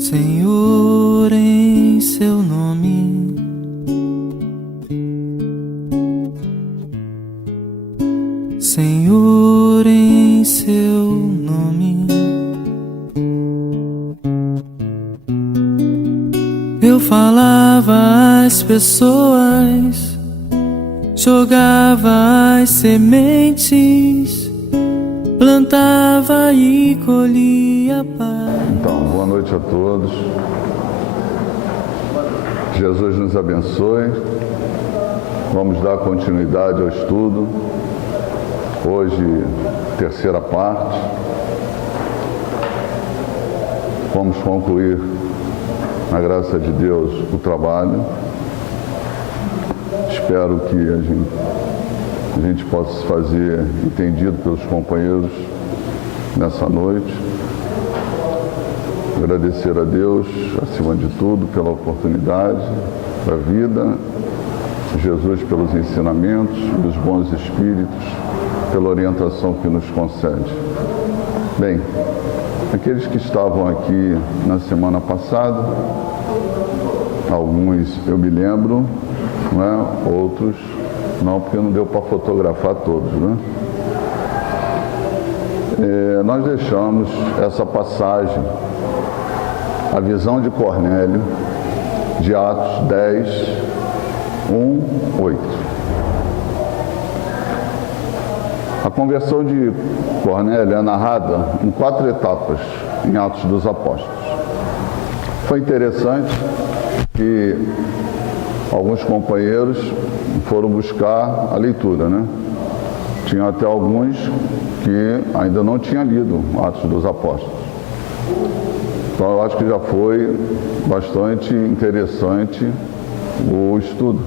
Senhor, em seu nome, Senhor, em seu nome, eu falava às pessoas, jogava as sementes, plantava e colhia paz. Então, boa noite a todos. Jesus nos abençoe. Vamos dar continuidade ao estudo. Hoje, terceira parte. Vamos concluir, na graça de Deus, o trabalho. Espero que a gente possa se fazer entendido pelos companheiros nessa noite. Agradecer a Deus, acima de tudo, pela oportunidade da vida, Jesus pelos ensinamentos, dos bons espíritos, pela orientação que nos concede. Bem, aqueles que estavam aqui na semana passada, alguns eu me lembro, não é? Outros não, porque não deu para fotografar todos, né? Nós deixamos essa passagem, a visão de Cornélio, de Atos 10, 1, 8. A conversão de Cornélio é narrada em 4 etapas em Atos dos Apóstolos. Foi interessante que alguns companheiros foram buscar a leitura, né? Tinha até alguns que ainda não tinham lido Atos dos Apóstolos. Então eu acho que já foi bastante interessante o estudo,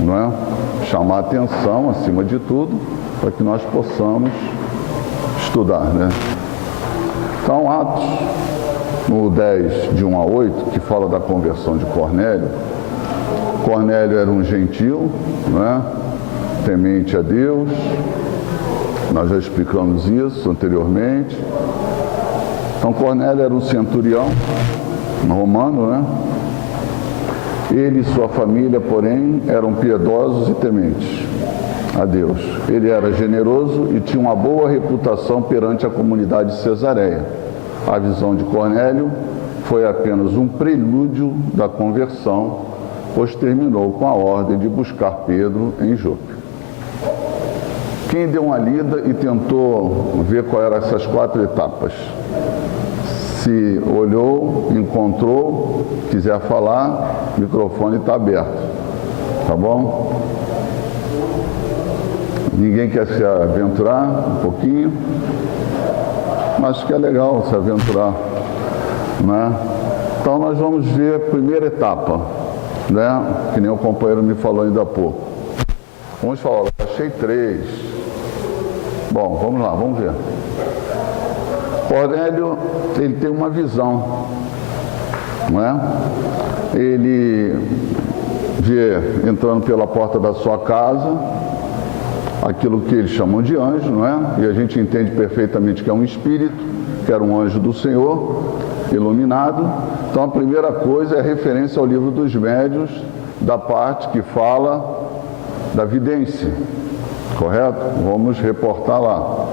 não é? Chamar a atenção, acima de tudo, para que nós possamos estudar, né? Então, Atos, no 10, de 1 a 8, que fala da conversão de Cornélio. Cornélio era um gentil, não é? Temente a Deus. Nós já explicamos isso anteriormente. Então, Cornélio era um centurião romano, né? Ele e sua família, porém, eram piedosos e tementes a Deus. Ele era generoso e tinha uma boa reputação perante a comunidade cesareia. A visão de Cornélio foi apenas um prelúdio da conversão, pois terminou com a ordem de buscar Pedro em Jope. Quem deu uma lida e tentou ver qual eram essas 4 etapas? Se olhou, encontrou, quiser falar, o microfone está aberto, tá bom? Ninguém quer se aventurar um pouquinho? Acho que é legal se aventurar, né? Então nós vamos ver a primeira etapa, né? Que nem o companheiro me falou ainda há pouco. Vamos falar, achei 3. Bom, vamos lá, vamos ver. Cornélio, ele tem uma visão, não é? Ele vê, entrando pela porta da sua casa, aquilo que eles chamam de anjo, não é? E a gente entende perfeitamente que é um espírito, que era um anjo do Senhor, iluminado. Então a primeira coisa é a referência ao livro dos médiuns, da parte que fala da vidência, correto? Vamos reportar lá.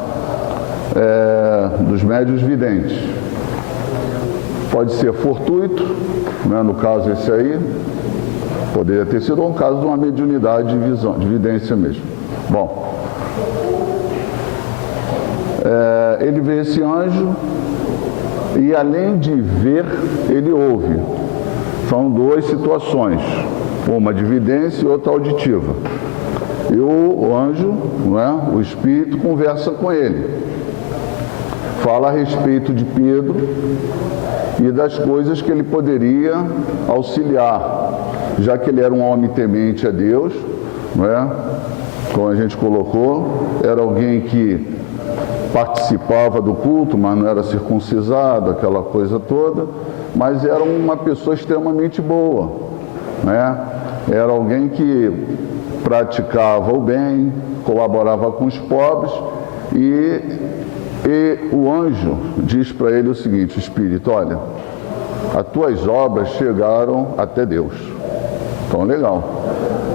Dos médiuns videntes. Pode ser fortuito, né? No caso esse aí, poderia ter sido um caso de uma mediunidade de visão, de vidência mesmo. Bom, ele vê esse anjo e além de ver, ele ouve. São 2 situações, uma de vidência e outra auditiva. E o anjo, não é? O espírito, conversa com ele. Fala a respeito de Pedro e das coisas que ele poderia auxiliar, já que ele era um homem temente a Deus, não é? Como a gente colocou, era alguém que participava do culto, mas não era circuncisado, aquela coisa toda, mas era uma pessoa extremamente boa, né? Era alguém que praticava o bem, colaborava com os pobres e o anjo diz para ele o seguinte: Espírito, olha, as tuas obras chegaram até Deus. Então, legal.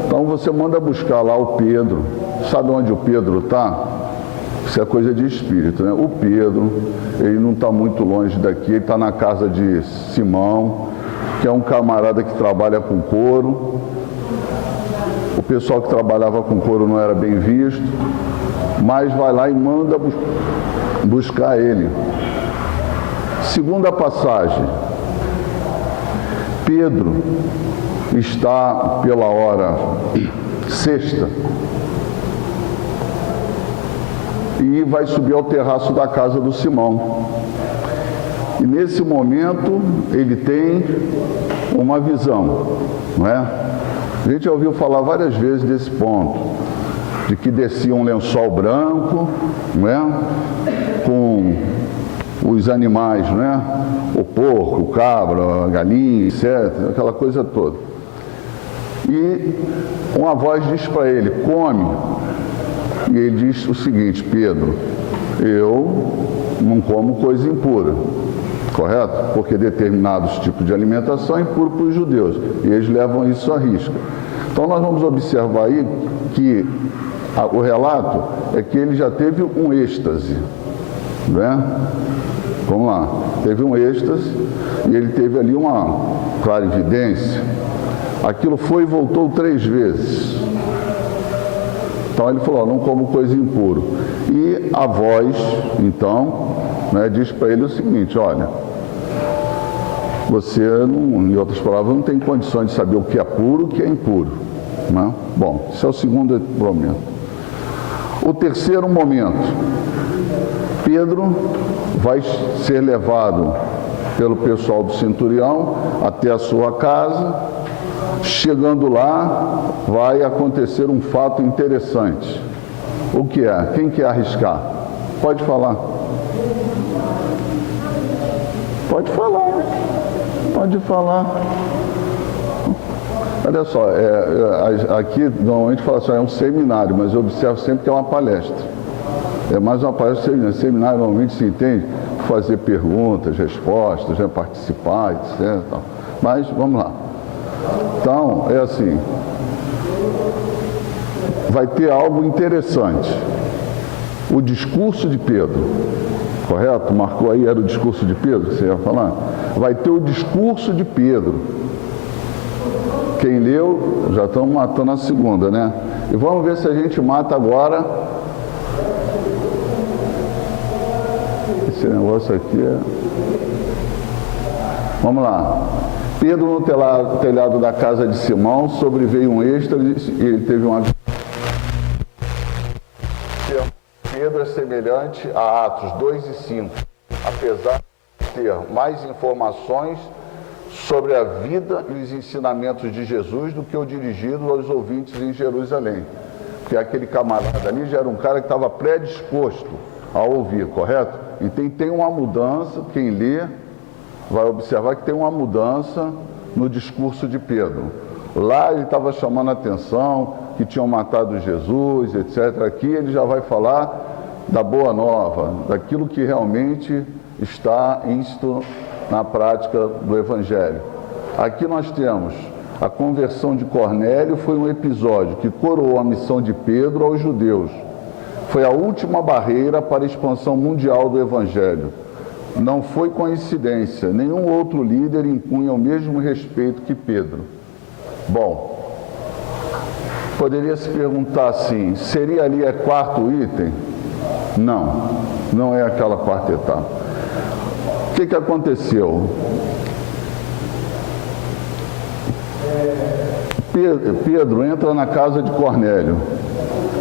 Então, você manda buscar lá o Pedro. Sabe onde o Pedro está? Isso é coisa de espírito, né? O Pedro, ele não está muito longe daqui, ele está na casa de Simão, que é um camarada que trabalha com couro. O pessoal que trabalhava com couro não era bem visto, mas vai lá e manda buscar ele. Segunda passagem, Pedro está pela hora sexta e vai subir ao terraço da casa do Simão. E nesse momento ele tem uma visão, não é? A gente já ouviu falar várias vezes desse ponto, de que descia um lençol branco, não é? Com os animais, não é? O porco, o cabra, a galinha, etc., aquela coisa toda. E uma voz diz para ele, come. E ele diz o seguinte, Pedro, eu não como coisa impura, correto? Porque determinados tipos de alimentação é impuro para os judeus, e eles levam isso à risca. Então nós vamos observar aí que o relato é que ele já teve um êxtase, né? Vamos lá, teve um êxtase e ele teve ali uma clarividência. Aquilo foi e voltou 3 vezes. Então ele falou, não como coisa impura. E a voz, então, né, diz para ele o seguinte, olha, você, não, em outras palavras, não tem condições de saber o que é puro e o que é impuro. Né? Bom, esse é o segundo momento. O terceiro momento, Pedro vai ser levado pelo pessoal do centurião até a sua casa. Chegando lá, vai acontecer um fato interessante. O que é? Quem quer arriscar? Pode falar. Pode falar. Pode falar. Olha só, aqui normalmente fala assim, é um seminário, mas eu observo sempre que é uma palestra. É mais uma palestra seminário. Seminário normalmente se entende fazer perguntas, respostas, né, participar, etc. Mas vamos lá. Então, é assim, vai ter algo interessante. O discurso de Pedro, correto? Marcou aí, era o discurso de Pedro que você ia falar? Vai ter o discurso de Pedro. Quem leu, já estamos matando a segunda, né? E vamos ver se a gente mata agora. Esse negócio aqui é... Vamos lá. Pedro no telhado da casa de Simão, sobreveio um êxtase e ele teve uma... Pedro é semelhante a Atos 2 e 5, apesar de ter mais informações sobre a vida e os ensinamentos de Jesus do que o dirigido aos ouvintes em Jerusalém. Porque aquele camarada ali já era um cara que estava predisposto a ouvir, correto? Então tem uma mudança, quem lê vai observar que tem uma mudança no discurso de Pedro. Lá ele estava chamando a atenção que tinham matado Jesus, etc. Aqui ele já vai falar da boa nova, daquilo que realmente está íncito na prática do Evangelho. Aqui nós temos a conversão de Cornélio, foi um episódio que coroou a missão de Pedro aos judeus. Foi a última barreira para a expansão mundial do Evangelho. Não foi coincidência, nenhum outro líder impunha o mesmo respeito que Pedro. Bom, poderia se perguntar assim, seria ali a quarto item? Não, não é aquela quarta etapa. O que aconteceu? Pedro entra na casa de Cornélio.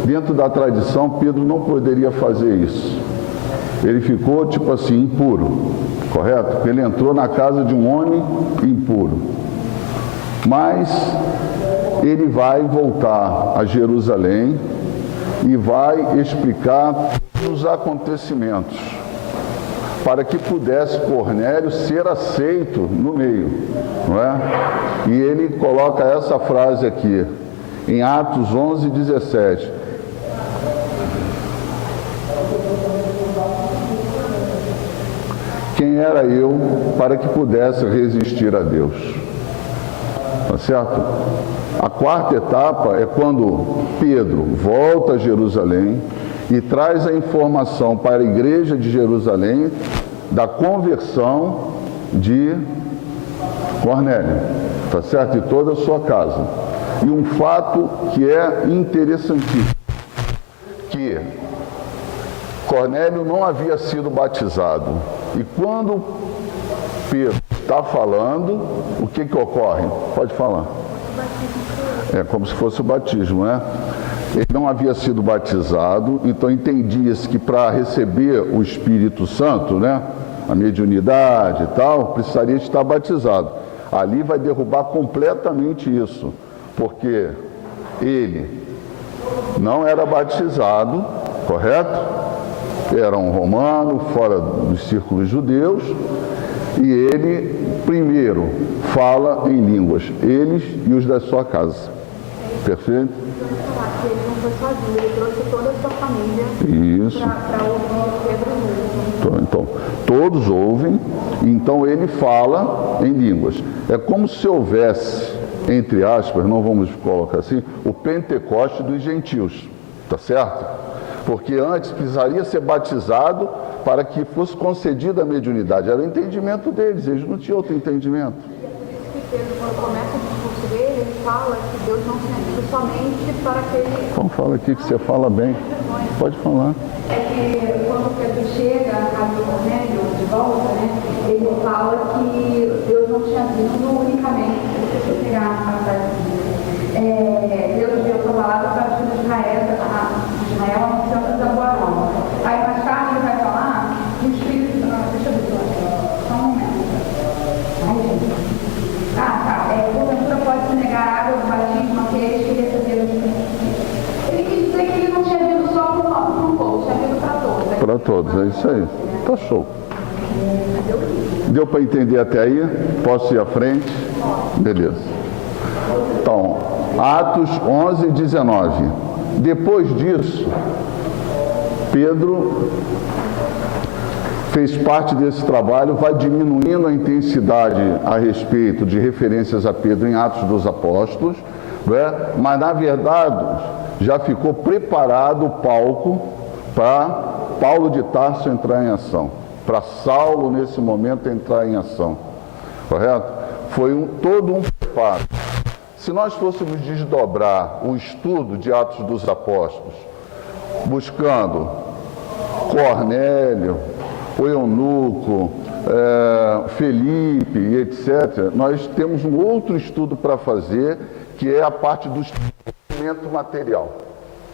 Dentro da tradição, Pedro não poderia fazer isso. Ele ficou, tipo assim, impuro, correto? Porque ele entrou na casa de um homem impuro. Mas ele vai voltar a Jerusalém e vai explicar os acontecimentos, para que pudesse Cornélio ser aceito no meio, não é? E ele coloca essa frase aqui, em Atos 11:17. quem era eu para que pudesse resistir a Deus. Tá certo? A quarta etapa é quando Pedro volta a Jerusalém e traz a informação para a igreja de Jerusalém da conversão de Cornélio, tá certo? E toda a sua casa. E um fato que é interessantíssimo, que Cornélio não havia sido batizado. E quando Pedro está falando, o que ocorre? Pode falar. É como se fosse o batismo, né? Ele não havia sido batizado, então entendia-se que para receber o Espírito Santo, né, a mediunidade e tal, precisaria estar batizado. Ali vai derrubar completamente isso, porque ele não era batizado, correto? Era um romano, fora dos círculos judeus, e ele primeiro fala em línguas, eles e os da sua casa. Perfeito? Ele não foi sozinho, ele trouxe toda a sua família para ouvir Pedro. Então, todos ouvem, então ele fala em línguas. É como se houvesse, entre aspas, não vamos colocar assim, o Pentecoste dos gentios, tá certo? Porque antes precisaria ser batizado para que fosse concedida a mediunidade. Era o entendimento deles, eles não tinham outro entendimento. E é por isso que Pedro, quando começa o discurso dele, ele fala que Deus não se enviou somente para aquele... Então fala aqui que você fala bem. Pode falar. É que quando Pedro chega na casa do Cornélio, de volta, né, ele fala que Deus não tinha vindo unicamente, deixa eu pegar a frase. Deus deu essa palavra para a filha de Israel anunciando da boa nova. Aí mais tarde ele vai falar que o Espírito... deixa eu ver só um momento. Ai, gente. Porventura pode-se negar a água do batismo àqueles que receberam o Espírito. Ele quis dizer que ele não tinha vindo só para um povo, tinha vindo para todos. Para todos, é isso aí. Tá show. Deu para entender até aí? Posso ir à frente? Beleza. Então, Atos 11, 19. Depois disso, Pedro fez parte desse trabalho, vai diminuindo a intensidade a respeito de referências a Pedro em Atos dos Apóstolos, né? Mas na verdade já ficou preparado o palco para Paulo de Tarso entrar em ação, para Saulo nesse momento entrar em ação, correto? Foi todo um preparo. Se nós fôssemos desdobrar o estudo de Atos dos Apóstolos, buscando Cornélio, o eunuco, Felipe e etc., nós temos um outro estudo para fazer, que é a parte do conhecimento material.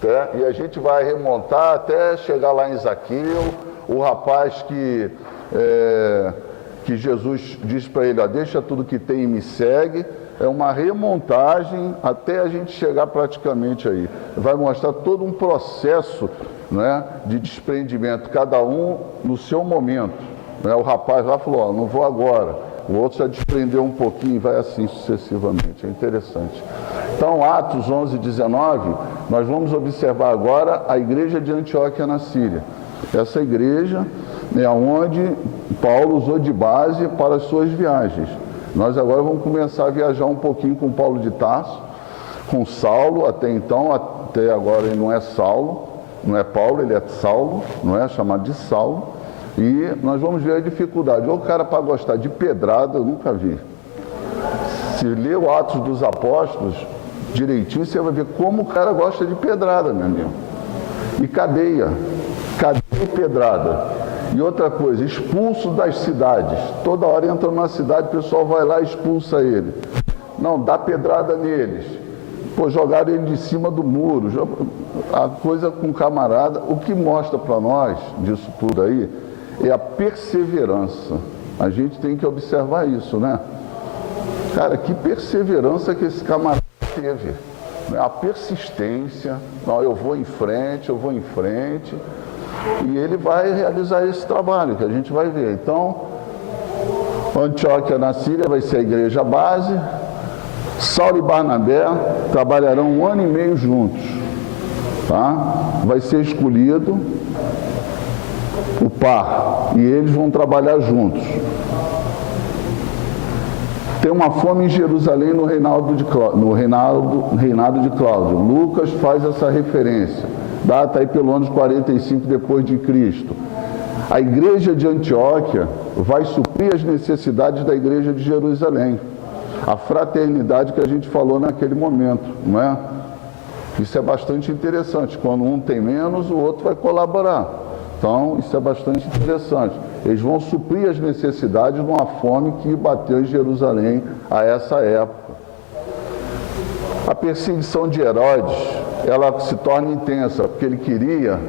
Tá? E a gente vai remontar até chegar lá em Zaqueu, o rapaz que Jesus diz para ele, deixa tudo que tem e me segue. É uma remontagem até a gente chegar praticamente aí. Vai mostrar todo um processo, né, de desprendimento, cada um no seu momento. Né? O rapaz lá falou, não vou agora. O outro já desprendeu um pouquinho e vai assim sucessivamente. É interessante. Então, Atos 11, 19, nós vamos observar agora a igreja de Antioquia na Síria. Essa igreja é onde Paulo usou de base para as suas viagens. Nós agora vamos começar a viajar um pouquinho com Paulo de Tarso, com Saulo, até então, até agora ele não é Saulo, não é Paulo, ele é Saulo, não é chamado de Saulo, e nós vamos ver a dificuldade. O cara para gostar de pedrada, eu nunca vi. Se ler o Atos dos Apóstolos direitinho, você vai ver como o cara gosta de pedrada, meu amigo. E cadeia e pedrada. E outra coisa, expulso das cidades. Toda hora entra numa cidade, o pessoal vai lá e expulsa ele. Não, dá pedrada neles. Pô, jogaram ele de cima do muro. A coisa com camarada. O que mostra para nós, disso tudo aí, é a perseverança. A gente tem que observar isso, né? Cara, que perseverança que esse camarada teve. A persistência. Não, eu vou em frente. E ele vai realizar esse trabalho, que a gente vai ver. Então, Antioquia na Síria vai ser a igreja base. Saulo e Barnabé trabalharão 1 ano e meio juntos. Tá? Vai ser escolhido o par, e eles vão trabalhar juntos. Tem uma fome em Jerusalém no reinado de Cláudio. Lucas faz essa referência. Data aí pelo ano 45 depois de Cristo. A igreja de Antioquia vai suprir as necessidades da igreja de Jerusalém. A fraternidade que a gente falou naquele momento, não é? Isso é bastante interessante. Quando um tem menos, o outro vai colaborar. Então, isso é bastante interessante. Eles vão suprir as necessidades de uma fome que bateu em Jerusalém a essa época. A perseguição de Herodes, ela se torna intensa, porque ele queria,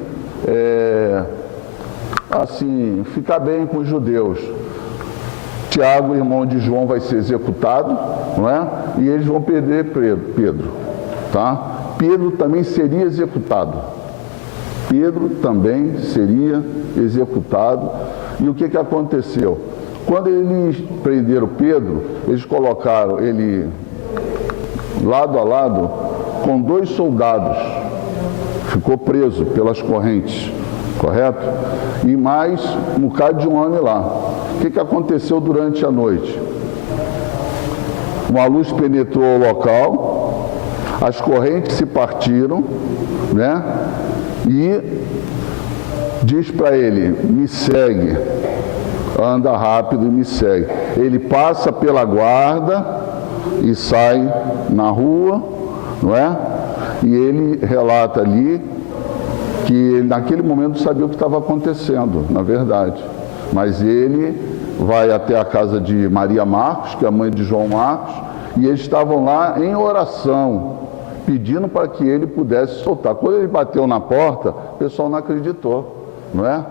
ficar bem com os judeus. Tiago, irmão de João, vai ser executado, não é? E eles vão perder Pedro, tá? Pedro também seria executado. Pedro também seria executado. E o que aconteceu? Quando eles prenderam Pedro, eles colocaram ele lado a lado com 2 soldados. Ficou preso pelas correntes, correto? E mais um bocado de um homem lá. O que aconteceu durante a noite? Uma luz penetrou o local, as correntes se partiram, né? E diz para ele: me segue, anda rápido e me segue. Ele passa pela guarda e sai na rua, não é? E ele relata ali que ele, naquele momento, sabia o que estava acontecendo, na verdade. Mas ele vai até a casa de Maria Marcos, que é a mãe de João Marcos, e eles estavam lá em oração, pedindo para que ele pudesse soltar. Quando ele bateu na porta, o pessoal não acreditou, não é?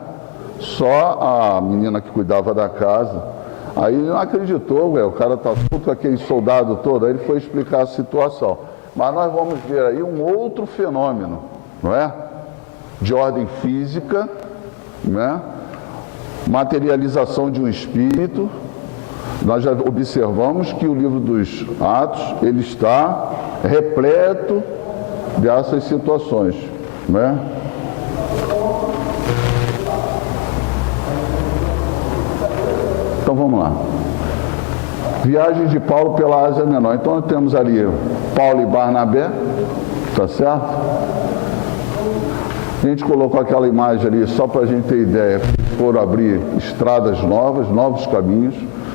Só a menina que cuidava da casa. Aí ele não acreditou, o cara está solto com aquele soldado todo. Aí ele foi explicar a situação. Mas nós vamos ver aí um outro fenômeno, não é? De ordem física, né? Materialização de um espírito. Nós já observamos que o livro dos Atos, ele está repleto dessas situações, né? Então vamos lá. Viagem de Paulo pela Ásia Menor. Então nós temos ali Paulo e Barnabé, tá certo? A gente colocou aquela imagem ali só para a gente ter ideia. Foram abrir estradas novas, novos caminhos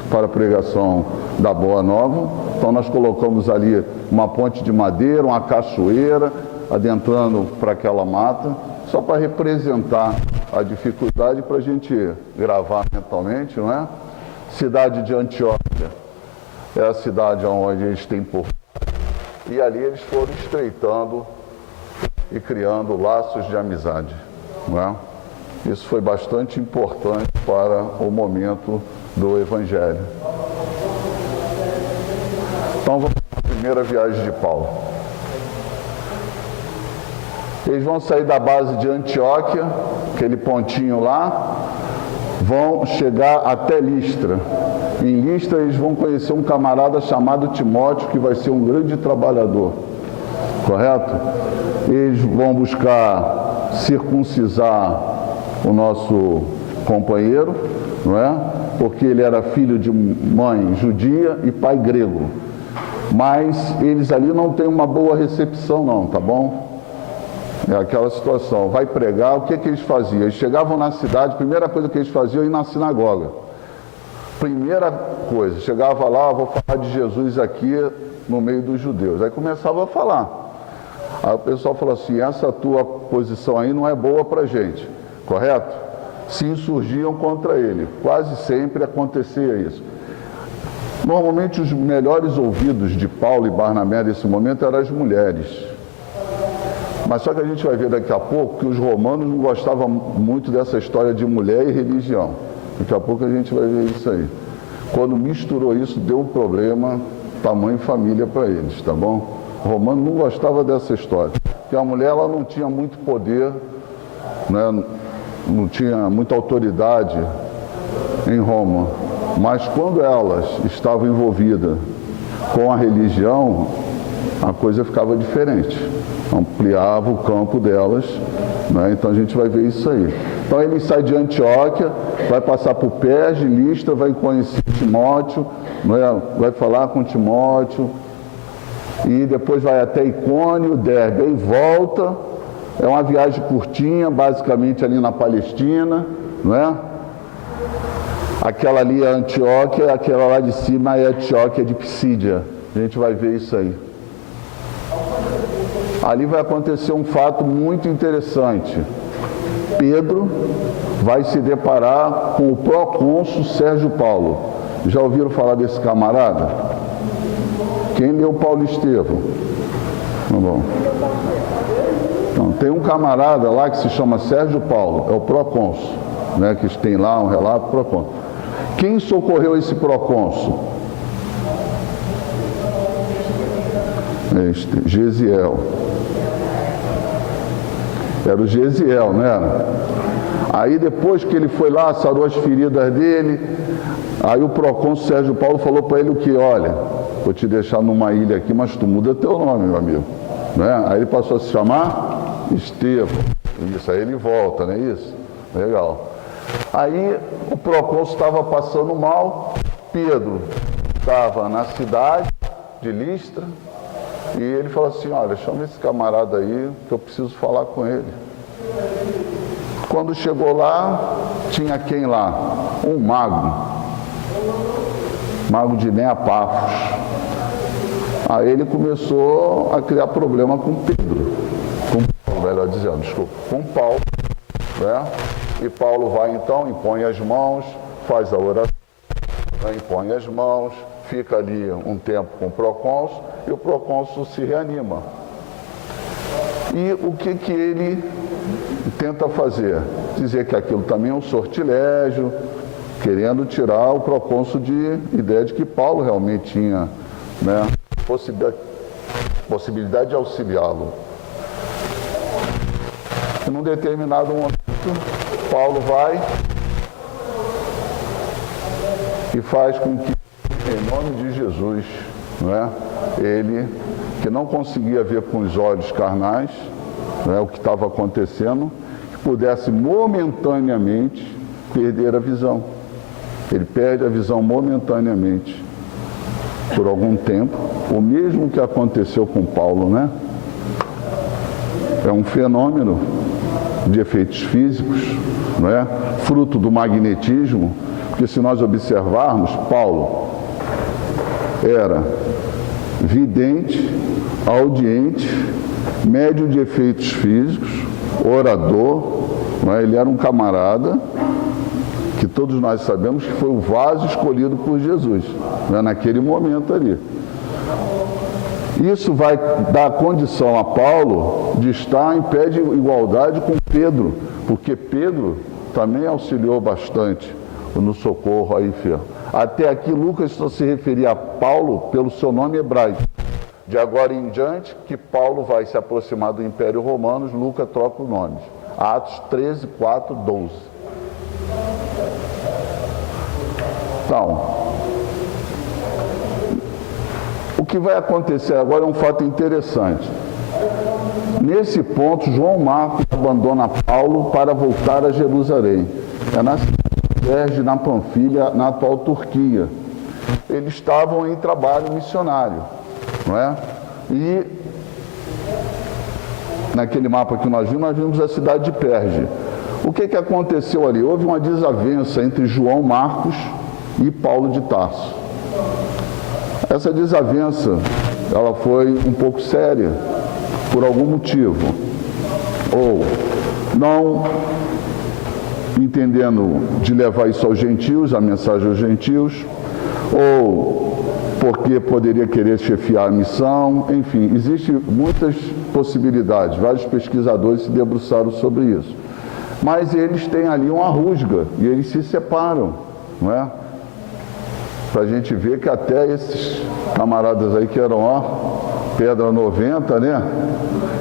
para a pregação da Boa Nova. Então nós colocamos ali uma ponte de madeira, uma cachoeira, adentrando para aquela mata, só para representar a dificuldade para a gente gravar mentalmente, não é? Cidade de Antioquia é a cidade onde eles têm por... E ali eles foram estreitando e criando laços de amizade, não é? Isso foi bastante importante para o momento do Evangelho. Então vamos à primeira viagem de Paulo. Eles vão sair da base de Antioquia, aquele pontinho lá, vão chegar até Listra. Em Listra eles vão conhecer um camarada chamado Timóteo, que vai ser um grande trabalhador, correto? Eles vão buscar circuncisar o nosso companheiro, não é? Porque ele era filho de mãe judia e pai grego. Mas eles ali não têm uma boa recepção não, tá bom? É aquela situação. Vai pregar, o que eles faziam? Eles chegavam na cidade, a primeira coisa que eles faziam era ir na sinagoga. Primeira coisa, chegava lá, vou falar de Jesus aqui no meio dos judeus. Aí começava a falar. Aí o pessoal falou assim: essa tua posição aí não é boa pra gente, correto? Se insurgiam contra ele. Quase sempre acontecia isso. Normalmente os melhores ouvidos de Paulo e Barnabé nesse momento eram as mulheres. Mas só que a gente vai ver daqui a pouco que os romanos não gostavam muito dessa história de mulher e religião. Daqui a pouco a gente vai ver isso aí. Quando misturou isso, deu um problema, tamanho família para eles, tá bom? O romano não gostava dessa história. Porque a mulher, ela não tinha muito poder, né? Não tinha muita autoridade em Roma. Mas quando elas estavam envolvidas com a religião, a coisa ficava diferente. Ampliava o campo delas, né? Então a gente vai ver isso aí. Então ele sai de Antioquia, vai passar por Perge, Listra, vai conhecer Timóteo, não é? Vai falar com Timóteo, e depois vai até Icônio, Derbe, e volta. É uma viagem curtinha, basicamente ali na Palestina, não é? Aquela ali é Antioquia, aquela lá de cima é Antioquia de Psídia. A gente vai ver isso aí. Ali vai acontecer um fato muito interessante. Pedro vai se deparar com o procônsul Sérgio Paulo. Já ouviram falar desse camarada? Quem leu Paulo Estevão? Tá bom. Então, tem um camarada lá que se chama Sérgio Paulo, é o procônsul, né, que tem lá um relato procônsul. Quem socorreu esse procônsul? Gesiel. Era o Gesiel, né? Aí depois que ele foi lá, sarou as feridas dele, aí o procônsul Sérgio Paulo falou para ele o que? Olha, vou te deixar numa ilha aqui, mas tu muda teu nome, meu amigo. Né? Aí ele passou a se chamar Estevão. Isso, aí ele volta, não é isso? Legal. Aí o procônsul estava passando mal, Pedro estava na cidade de Listra, e ele falou assim, olha, chama esse camarada aí, que eu preciso falar com ele. Quando chegou lá, tinha quem lá? Um mago de Neapafos. Aí ele começou a criar problema com Pedro, melhor dizendo, desculpa, com Paulo, né? E Paulo vai então, impõe as mãos, faz a oração, impõe as mãos, fica ali um tempo com o procônsul, e o procônsul se reanima. E o que ele tenta fazer? Dizer que aquilo também é um sortilégio, querendo tirar o procônsul de ideia de que Paulo realmente tinha, né, possibilidade de auxiliá-lo. E num determinado momento, Paulo vai e faz com que, em nome de Jesus, não é? Ele, que não conseguia ver com os olhos carnais, não é, o que estava acontecendo, que pudesse momentaneamente perder a visão. Ele perde a visão momentaneamente, por algum tempo, o mesmo que aconteceu com Paulo, né? É um fenômeno de efeitos físicos, não é? Fruto do magnetismo, porque se nós observarmos, Paulo era vidente, audiente, médium de efeitos físicos, orador, não é? Ele era um camarada que todos nós sabemos que foi o vaso escolhido por Jesus, não é? Naquele momento ali. Isso vai dar condição a Paulo de estar em pé de igualdade com Pedro, porque Pedro também auxiliou bastante no socorro aí, enfermo. Até aqui Lucas só se referia a Paulo pelo seu nome hebraico. De agora em diante, que Paulo vai se aproximar do Império Romano, Lucas troca o nome. Atos 13, 4, 12. Então, o que vai acontecer agora é um fato interessante. Nesse ponto, João Marcos abandona Paulo para voltar a Jerusalém. É na cidade de Perge, na Panfilha, na atual Turquia. Eles estavam em trabalho missionário, não é? E naquele mapa que nós vimos a cidade de Perge. O que aconteceu ali? Houve uma desavença entre João Marcos e Paulo de Tarso. Essa desavença, ela foi um pouco séria, por algum motivo. Ou não entendendo de levar isso aos gentios, a mensagem aos gentios, ou porque poderia querer chefiar a missão, enfim, existem muitas possibilidades, vários pesquisadores se debruçaram sobre isso. Mas eles têm ali uma rusga, e eles se separam, não é? Para a gente ver que até esses camaradas aí que eram, ó, pedra 90, né?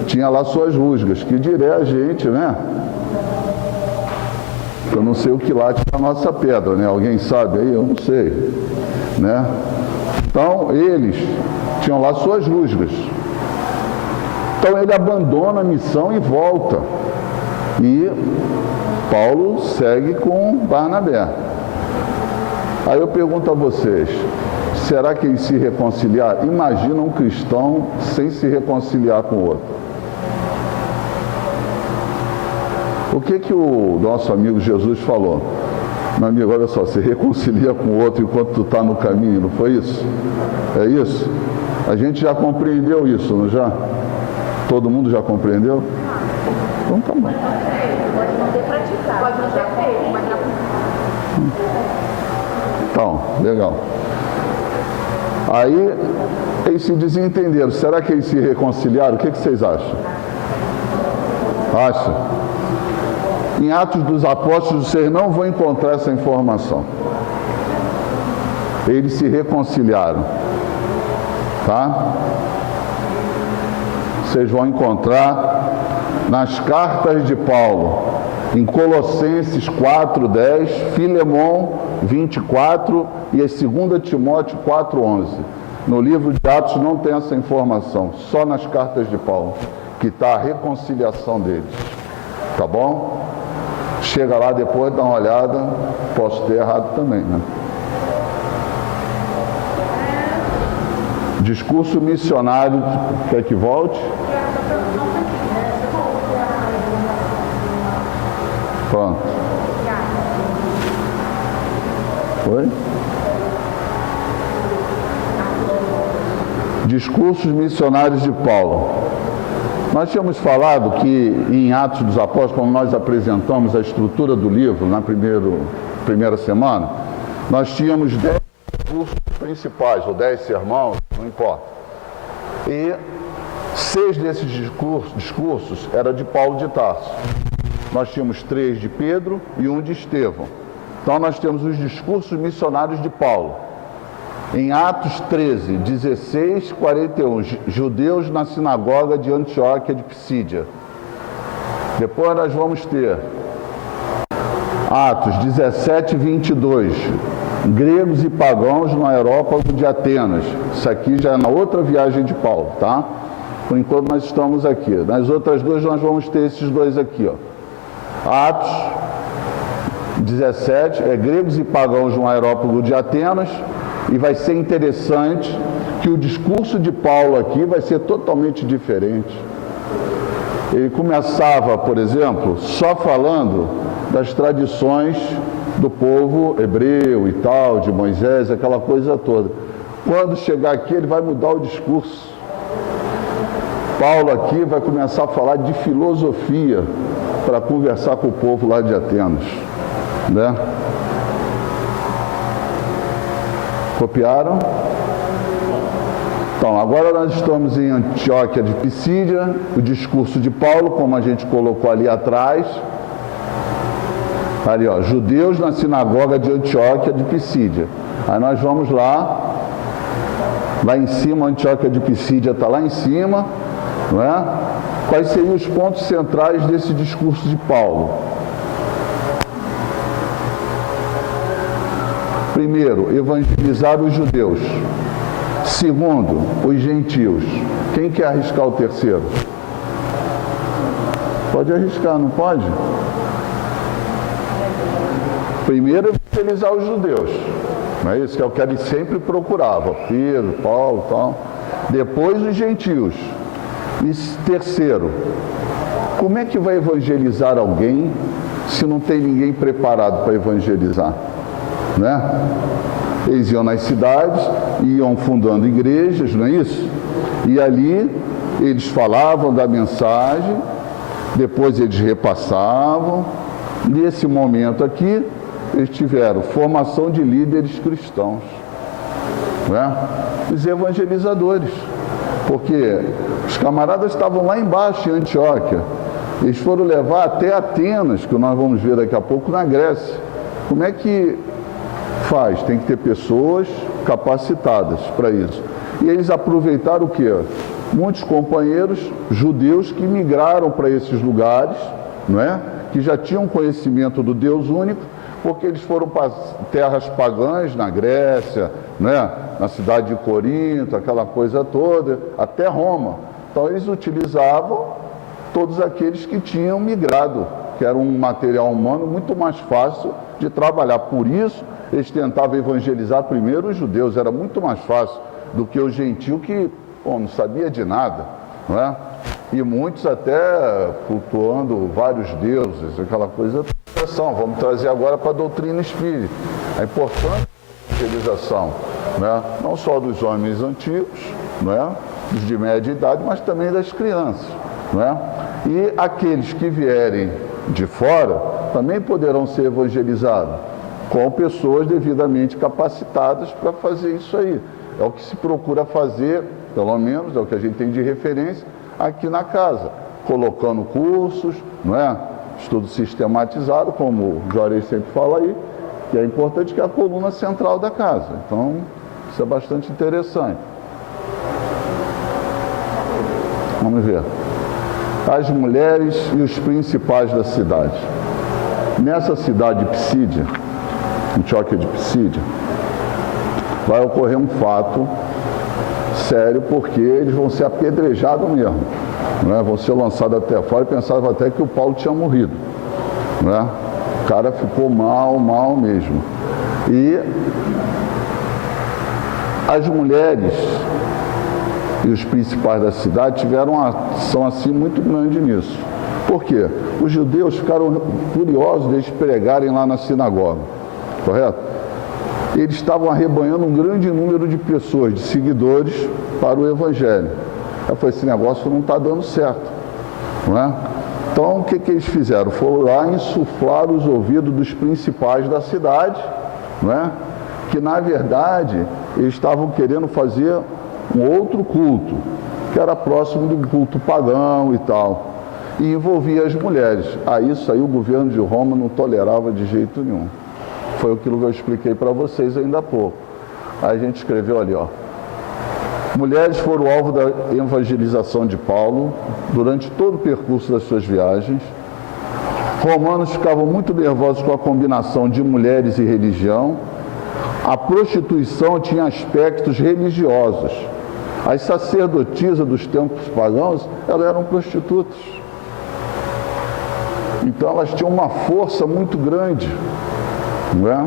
Tinha lá suas rusgas, que dirá a gente, né? Eu não sei o que late na nossa pedra, né? Alguém sabe aí? Eu não sei, né? Então, eles tinham lá suas rusgas. Então, ele abandona a missão e volta. E Paulo segue com Barnabé. Aí eu pergunto a vocês, será que eles se reconciliaram? Imagina um cristão sem se reconciliar com o outro. O que o nosso amigo Jesus falou? Meu amigo, olha só, se reconcilia com o outro enquanto tu está no caminho, não foi isso? É isso? A gente já compreendeu isso, não já? Todo mundo já compreendeu? Então tá bom. Pode não ter praticado, pode não ter feito, mas já... Então, legal. Aí, eles se desentenderam. Será que eles se reconciliaram? O que vocês acham? Acha? Em Atos dos Apóstolos, vocês não vão encontrar essa informação. Eles se reconciliaram. Tá? Vocês vão encontrar nas cartas de Paulo, em Colossenses 4:10, Filemão 24 e a 2 Timóteo 4:11. No livro de Atos não tem essa informação, só nas cartas de Paulo, que está a reconciliação deles. Tá bom? Chega lá depois, dá uma olhada, posso ter errado também, né? Discurso missionário, quer que volte? Pronto. Foi? Discursos missionários de Paulo. Nós tínhamos falado que em Atos dos Apóstolos, quando nós apresentamos a estrutura do livro na primeira semana, nós tínhamos 10 discursos principais, ou 10 sermões, não importa. E 6 desses discursos eram de Paulo de Tarso. Nós tínhamos 3 de Pedro e 1 de Estevão. Então nós temos os discursos missionários de Paulo. Em Atos 13, 16, 41, judeus na sinagoga de Antioquia de Pisídia. Depois nós vamos ter Atos 17, 22, gregos e pagãos no aerópago de Atenas. Isso aqui já é na outra viagem de Paulo, tá? Por enquanto nós estamos aqui. Nas outras duas nós vamos ter esses dois aqui, ó. Atos 17, gregos e pagãos no aerópago de Atenas. E vai ser interessante que o discurso de Paulo aqui vai ser totalmente diferente. Ele começava, por exemplo, só falando das tradições do povo hebreu e tal, de Moisés, aquela coisa toda. Quando chegar aqui, ele vai mudar o discurso. Paulo aqui vai começar a falar de filosofia para conversar com o povo lá de Atenas, né? Copiaram? Então, agora nós estamos em Antioquia de Pisídia, o discurso de Paulo, como a gente colocou ali atrás. Ali, ó, judeus na sinagoga de Antioquia de Pisídia. Aí nós vamos lá em cima, Antioquia de Pisídia está lá em cima, não é? Quais seriam os pontos centrais desse discurso de Paulo? Primeiro, evangelizar os judeus. Segundo, os gentios. Quem quer arriscar o terceiro? Pode arriscar, não pode? Primeiro, evangelizar os judeus. Não é isso que é o que ele sempre procurava. Pedro, Paulo, tal. Depois, os gentios. E terceiro, como é que vai evangelizar alguém se não tem ninguém preparado para evangelizar? Né? Eles iam nas cidades, iam fundando igrejas, não é isso? E ali eles falavam da mensagem, depois eles repassavam. Nesse momento aqui, eles tiveram formação de líderes cristãos, não é? Os evangelizadores, porque os camaradas estavam lá embaixo em Antioquia, eles foram levar até Atenas, que nós vamos ver daqui a pouco, na Grécia. Como é que faz? Tem que ter pessoas capacitadas para isso. E eles aproveitaram o quê? Muitos companheiros judeus que migraram para esses lugares, não é? Que já tinham conhecimento do Deus único, porque eles foram para terras pagãs na Grécia, não é? Na cidade de Corinto, aquela coisa toda, até Roma. Então eles utilizavam todos aqueles que tinham migrado que era um material humano muito mais fácil de trabalhar. Por isso, eles tentavam evangelizar primeiro os judeus, era muito mais fácil do que o gentil que não sabia de nada, não é? E muitos até cultuando vários deuses, aquela coisa. Vamos trazer agora para a doutrina espírita. A importância da evangelização, né? Não só dos homens antigos, né? Dos de média idade, mas também das crianças, né? E aqueles que vierem de fora também poderão ser evangelizados com pessoas devidamente capacitadas para fazer isso aí. É o que se procura fazer, pelo menos é o que a gente tem de referência aqui na casa, colocando cursos, não é? Estudo sistematizado, como o Juarez sempre fala aí, que é importante, que é a coluna central da casa. Então, isso é bastante interessante. Vamos ver. As mulheres e os principais da cidade. Nessa cidade de Psídia, Antioquia de Psídia, vai ocorrer um fato sério, porque eles vão ser apedrejados mesmo, né? Vão ser lançados até fora, e pensava até que o Paulo tinha morrido, né? O cara ficou mal mesmo. E as mulheres e os principais da cidade tiveram uma ação assim muito grande nisso. Por quê? Os judeus ficaram curiosos deles pregarem lá na sinagoga, correto? Eles estavam arrebanhando um grande número de pessoas, de seguidores, para o Evangelho. Eu falei, esse negócio não está dando certo, não é? Então, o que eles fizeram? Foram lá insuflar os ouvidos dos principais da cidade, não é? Que, na verdade, eles estavam querendo fazer um outro culto, que era próximo do culto pagão e tal, e envolvia as mulheres. Isso aí o governo de Roma não tolerava de jeito nenhum. Foi aquilo que eu expliquei para vocês ainda há pouco. Aí a gente escreveu ali, ó. Mulheres foram alvo da evangelização de Paulo durante todo o percurso das suas viagens. Romanos ficavam muito nervosos com a combinação de mulheres e religião. A prostituição tinha aspectos religiosos. As sacerdotisas dos tempos pagãos, elas eram prostitutas. Então elas tinham uma força muito grande. Não é?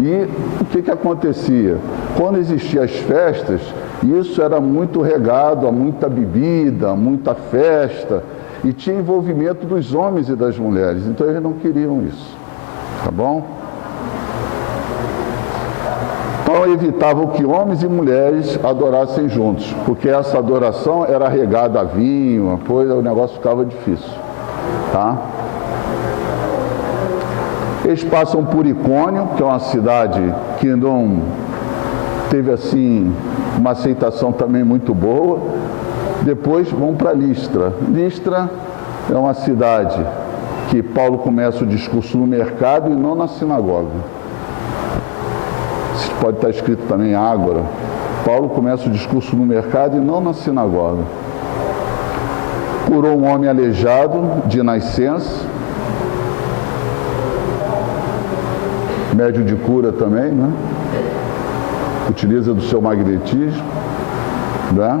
E o que acontecia? Quando existiam as festas, isso era muito regado a muita bebida, muita festa, e tinha envolvimento dos homens e das mulheres. Então eles não queriam isso, tá bom? Então evitavam que homens e mulheres adorassem juntos, porque essa adoração era regada a vinho, o negócio ficava difícil, tá? Eles passam por Icônio, que é uma cidade que não teve assim uma aceitação também muito boa. Depois vão para Listra. Listra é uma cidade que Paulo começa o discurso no mercado e não na sinagoga. Isso pode estar escrito também Ágora. Paulo começa o discurso no mercado e não na sinagoga. Curou um homem aleijado de nascença. Médio de cura também, né? Utiliza do seu magnetismo, né?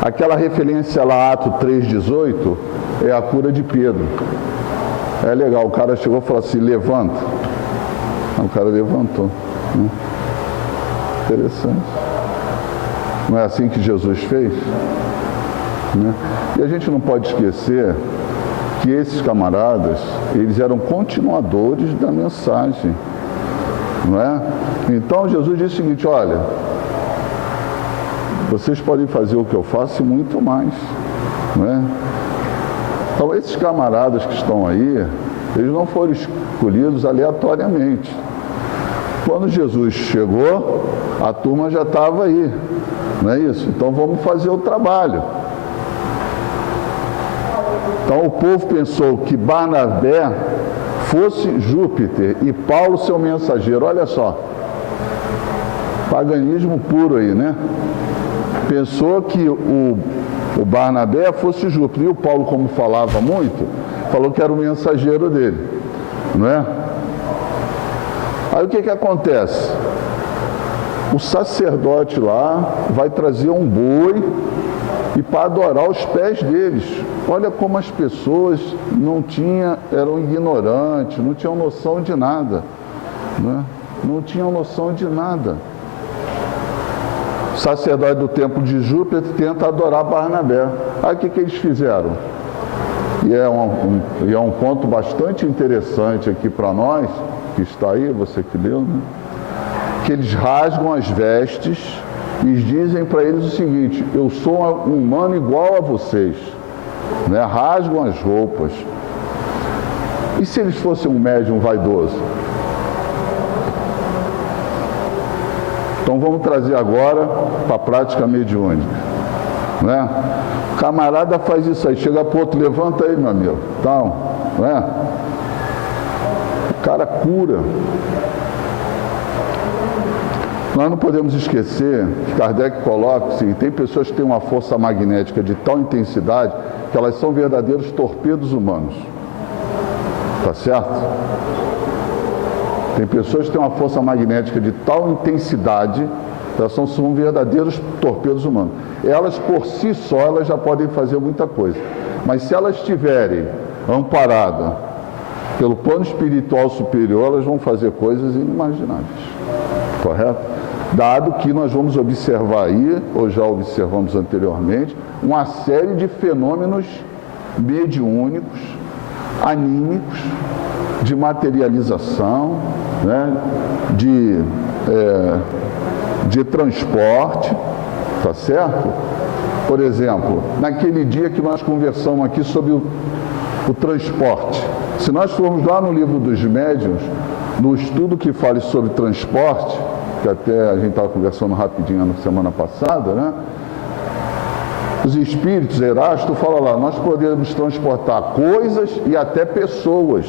Aquela referência lá, Atos 3,18, é a cura de Pedro. É legal, o cara chegou e falou assim, levanta. O cara levantou, né? Interessante. Não é assim que Jesus fez? Né? E a gente não pode esquecer que esses camaradas, eles eram continuadores da mensagem, não é? Então Jesus disse o seguinte, olha, vocês podem fazer o que eu faço e muito mais, não é? Então esses camaradas que estão aí, eles não foram escolhidos aleatoriamente. Quando Jesus chegou, a turma já estava aí, não é isso? Então vamos fazer o trabalho. Então o povo pensou que Barnabé fosse Júpiter e Paulo seu mensageiro. Olha só, paganismo puro aí, né? Pensou que o Barnabé fosse Júpiter e o Paulo, como falava muito, falou que era o mensageiro dele, não é? Aí o que acontece? O sacerdote lá vai trazer um boi e para adorar os pés deles. Olha como as pessoas eram ignorantes, não tinham noção de nada, né? Não tinham noção de nada. O sacerdote do templo de Júpiter tenta adorar Barnabé. Aí o que eles fizeram? E é um ponto bastante interessante aqui para nós, que está aí, você que leu, né? Que eles rasgam as vestes e dizem para eles o seguinte: eu sou um humano igual a vocês, né? Rasgam as roupas. E se eles fossem um médium vaidoso? Então vamos trazer agora para a prática mediúnica, né? O camarada faz isso aí, chega para o outro, levanta aí, meu amigo, então, né? O cara cura. Nós não podemos esquecer que Kardec coloca o seguinte: tem pessoas que têm uma força magnética de tal intensidade que elas são verdadeiros torpedos humanos. Tá certo? Tem pessoas que têm uma força magnética de tal intensidade que elas são verdadeiros torpedos humanos. Elas por si só, elas já podem fazer muita coisa. Mas se elas estiverem amparadas pelo plano espiritual superior, elas vão fazer coisas inimagináveis. Correto? Dado que nós vamos observar aí, ou já observamos anteriormente, uma série de fenômenos mediúnicos, anímicos, de materialização, né? de transporte, tá certo? Por exemplo, naquele dia que nós conversamos aqui sobre o transporte, se nós formos lá no livro dos médiuns, no estudo que fale sobre transporte, que até a gente estava conversando rapidinho na semana passada, né? Os espíritos, Erasto fala lá, nós podemos transportar coisas e até pessoas.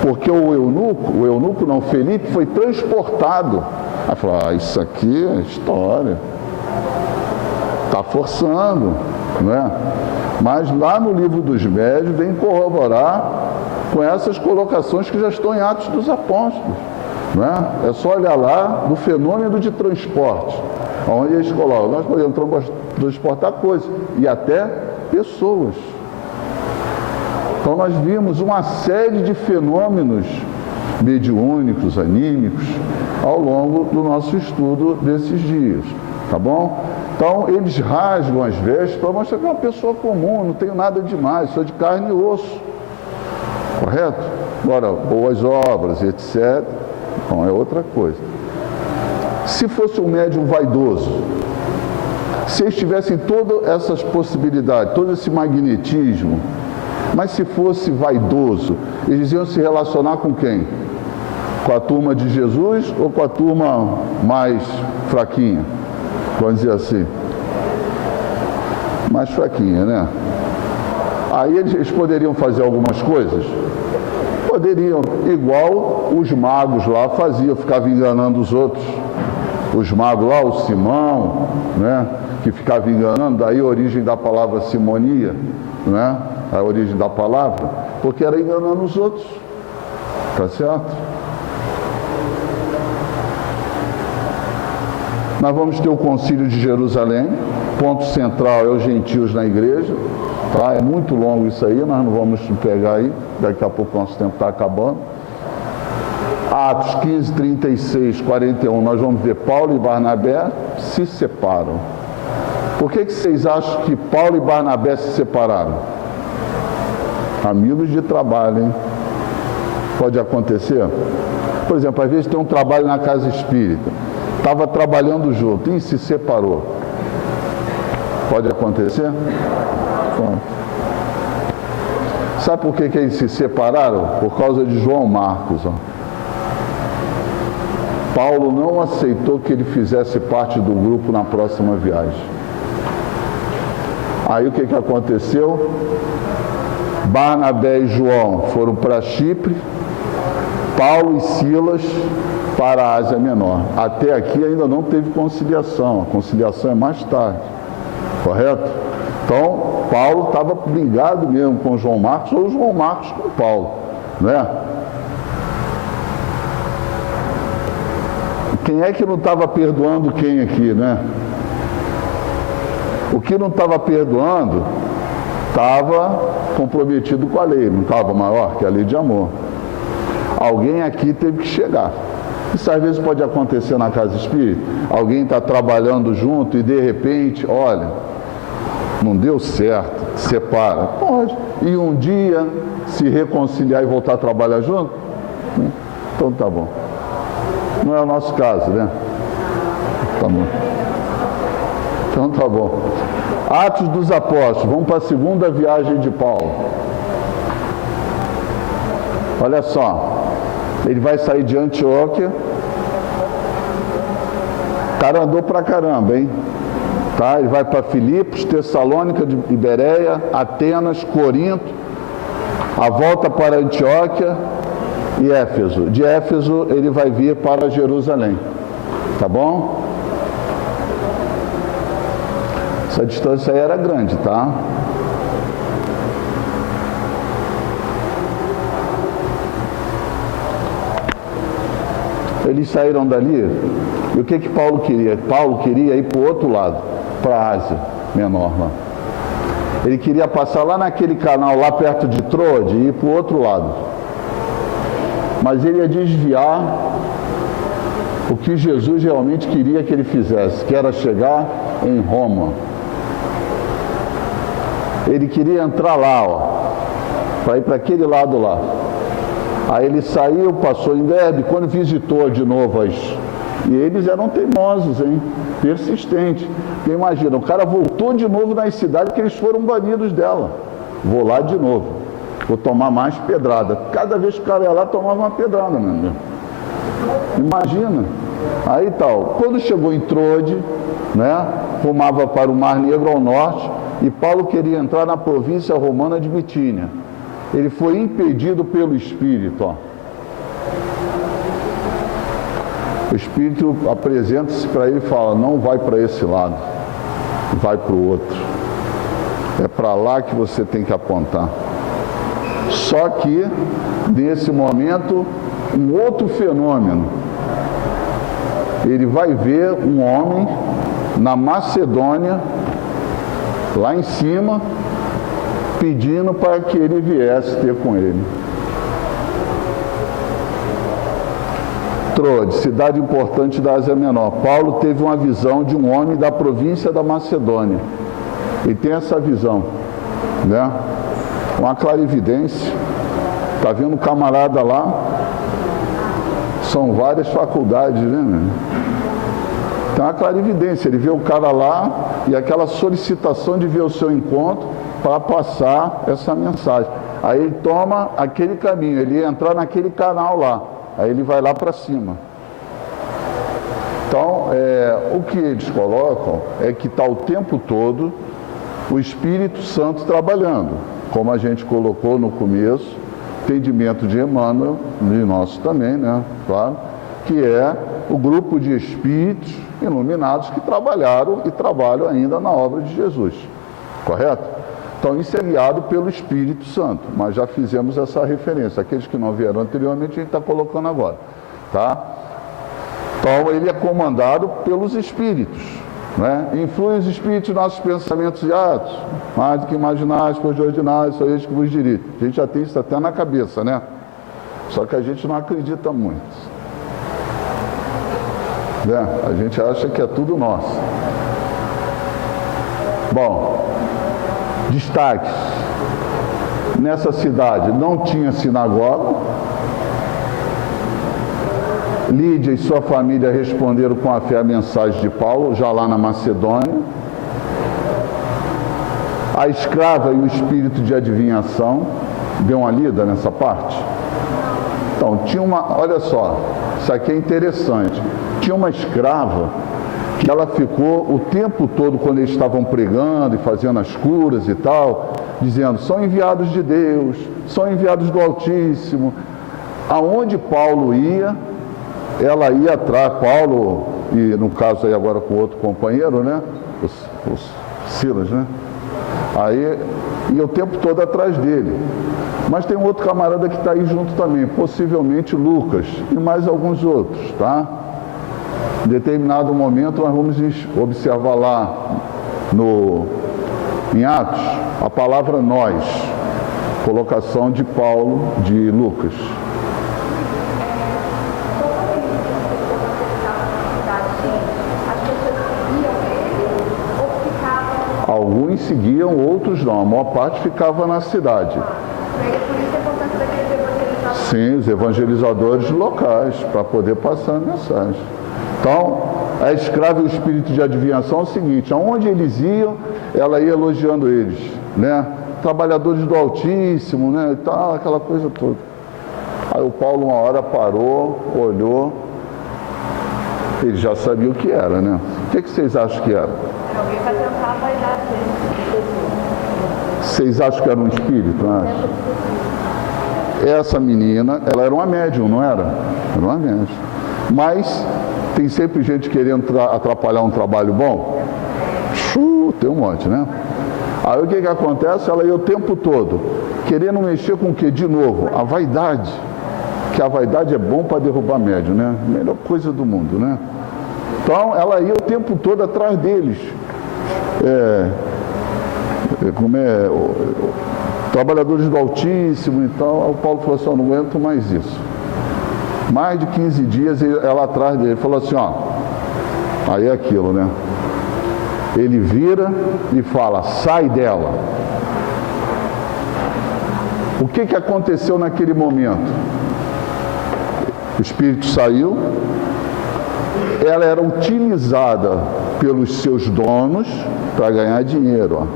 Porque o eunuco não, Felipe, foi transportado. Aí fala, isso aqui é história. Está forçando, né? Mas lá no livro dos médiuns vem corroborar com essas colocações que já estão em Atos dos Apóstolos. Né? É só olhar lá no fenômeno de transporte, onde eles colocam, nós podemos transportar coisas e até pessoas. Então nós vimos uma série de fenômenos mediúnicos, anímicos, ao longo do nosso estudo desses dias, tá bom? Então eles rasgam as vestes para mostrar que é uma pessoa comum, não tenho nada demais, sou de carne e osso, correto? Agora, boas obras, etc., então é outra coisa. Se fosse um médium vaidoso, se eles tivessem todas essas possibilidades, todo esse magnetismo, mas se fosse vaidoso, eles iam se relacionar com quem? Com a turma de Jesus ou com a turma mais fraquinha? Vamos dizer assim. Mais fraquinha, né? Aí eles poderiam fazer algumas coisas? Poderiam, igual os magos lá faziam, ficavam enganando os outros. Os magos lá, o Simão, né? Que ficava enganando, daí a origem da palavra simonia, né? A origem da palavra, porque era enganando os outros, tá certo? Nós vamos ter o Concílio de Jerusalém, ponto central é os gentios na igreja, tá? É muito longo isso aí, nós não vamos pegar aí, daqui a pouco o nosso tempo está acabando. Atos 15, 36, 41, nós vamos ver Paulo e Barnabé se separam. Por que vocês acham que Paulo e Barnabé se separaram? Amigos de trabalho, hein? Pode acontecer? Por exemplo, às vezes tem um trabalho na casa espírita, estava trabalhando junto e se separou. Pode acontecer? Pronto. Sabe por que eles se separaram? Por causa de João Marcos. Ó. Paulo não aceitou que ele fizesse parte do grupo na próxima viagem. Aí o que aconteceu? Barnabé e João foram para Chipre, Paulo e Silas para a Ásia Menor. Até aqui ainda não teve conciliação, a conciliação é mais tarde, correto? Então, Paulo estava brigado mesmo com João Marcos, ou João Marcos com Paulo, né? Quem é que não estava perdoando quem aqui, né? O que não estava perdoando estava comprometido com a lei, não estava maior que a lei de amor. Alguém aqui teve que chegar. Isso às vezes pode acontecer na casa espírita. Alguém está trabalhando junto e de repente, olha, não deu certo, separa. Pode. E um dia se reconciliar e voltar a trabalhar junto? Então tá bom. Não é o nosso caso, né? Tá bom. Então tá bom. Atos dos Apóstolos, vamos para a segunda viagem de Paulo. Olha só, ele vai sair de Antioquia. O cara andou pra caramba, hein? Tá? Ele vai para Filipos, Tessalônica de Bereia, Atenas, Corinto, a volta para Antioquia e Éfeso. De Éfeso ele vai vir para Jerusalém. Tá bom? Essa distância aí era grande, tá? Eles saíram dali, e o que Paulo queria? Paulo queria ir para o outro lado, para a Ásia Menor lá. Ele queria passar lá naquele canal, lá perto de Troade, e ir para o outro lado. Mas ele ia desviar o que Jesus realmente queria que ele fizesse, que era chegar em Roma. Ele queria entrar lá, ó, para ir para aquele lado lá. Aí ele saiu, passou em Derbe, quando visitou de novo e eles eram teimosos, hein? Persistentes. Porque imagina, o cara voltou de novo nas cidades que eles foram banidos dela. Vou lá de novo. Vou tomar mais pedrada. Cada vez que o cara ia lá, tomava uma pedrada, meu amigo. Imagina. Aí tal. Quando chegou em Troade, né? Rumava para o Mar Negro ao norte, e Paulo queria entrar na província romana de Bitínia. Ele foi impedido pelo Espírito. Ó. O Espírito apresenta-se para ele e fala, não vai para esse lado, vai para o outro. É para lá que você tem que apontar. Só que, nesse momento, um outro fenômeno. Ele vai ver um homem na Macedônia, lá em cima, pedindo para que ele viesse ter com ele. Troade, cidade importante da Ásia Menor. Paulo teve uma visão de um homem da província da Macedônia. Ele tem essa visão, né? Uma clarividência. Está vendo um camarada lá? São várias faculdades, né? Tem uma clarividência. Ele vê o cara lá e aquela solicitação de ver o seu encontro para passar essa mensagem. Aí ele toma aquele caminho, ele ia entrar naquele canal lá, aí ele vai lá para cima. Então, o que eles colocam é que está o tempo todo o Espírito Santo trabalhando, como a gente colocou no começo, entendimento de Emmanuel, de nosso também, né, claro, que é o grupo de espíritos iluminados que trabalharam e trabalham ainda na obra de Jesus, correto? Então, isso é guiado pelo Espírito Santo, mas já fizemos essa referência. Aqueles que não vieram anteriormente, a gente está colocando agora, tá? Então, ele é comandado pelos Espíritos, né? Influi os Espíritos em nossos pensamentos e atos, mais do que imaginais, coisas ordinárias, são eles que vos dirigem. A gente já tem isso até na cabeça, né? Só que a gente não acredita muito. Né? A gente acha que é tudo nosso. Bom, destaques. Nessa cidade não tinha sinagoga. Lídia e sua família responderam com a fé à mensagem de Paulo, já lá na Macedônia. A escrava e o espírito de adivinhação. Deu uma lida nessa parte? Então, tinha uma... Olha só, isso aqui é interessante. Tinha uma escrava que ela ficou o tempo todo, quando eles estavam pregando e fazendo as curas e tal, dizendo, são enviados de Deus, são enviados do Altíssimo. Aonde Paulo ia, ela ia atrás, Paulo, e no caso aí agora com outro companheiro, né, os Silas, né, aí ia o tempo todo atrás dele. Mas tem um outro camarada que está aí junto também, possivelmente Lucas, e mais alguns outros, tá? Em determinado momento nós vamos observar lá em Atos, a palavra nós, colocação de Paulo, de Lucas. Alguns seguiam, outros não. A maior parte ficava na cidade. Sim, os evangelizadores locais, para poder passar a mensagem. Então, a escrava e o espírito de adivinhação é o seguinte: aonde eles iam, ela ia elogiando eles, né? Trabalhadores do Altíssimo, né? E tal, aquela coisa toda. Aí o Paulo uma hora parou, olhou, ele já sabia o que era, né? O que vocês acham que era? Alguém vai tentar bailar dele. Vocês acham que era um espírito, não acha? Essa menina, ela era uma médium, não era? Era uma médium. Mas tem sempre gente querendo atrapalhar um trabalho bom. Tem um monte, né? Aí o que acontece? Ela ia o tempo todo querendo mexer com o quê? De novo, a vaidade. Que a vaidade é bom para derrubar médium, né? Melhor coisa do mundo, né? Então ela ia o tempo todo atrás deles. Trabalhadores do Altíssimo e tal. Aí o Paulo falou assim: eu não aguento mais isso. Mais de 15 dias ela atrás dele falou assim: ó, aí é aquilo, né? Ele vira e fala: sai dela. O que aconteceu naquele momento? O espírito saiu, ela era utilizada pelos seus donos para ganhar dinheiro, ó.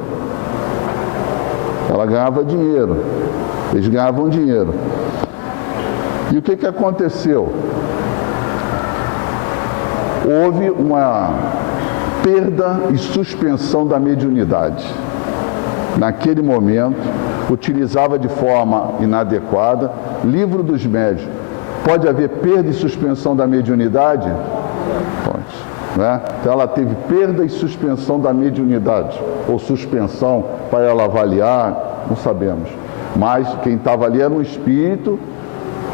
Ela ganhava dinheiro, eles ganhavam dinheiro. E o que aconteceu? Houve uma perda e suspensão da mediunidade. Naquele momento, utilizava de forma inadequada. Livro dos Médiuns. Pode haver perda e suspensão da mediunidade? Pode. Né? Então ela teve perda e suspensão da mediunidade. Ou suspensão para ela avaliar, não sabemos. Mas quem estava ali era um espírito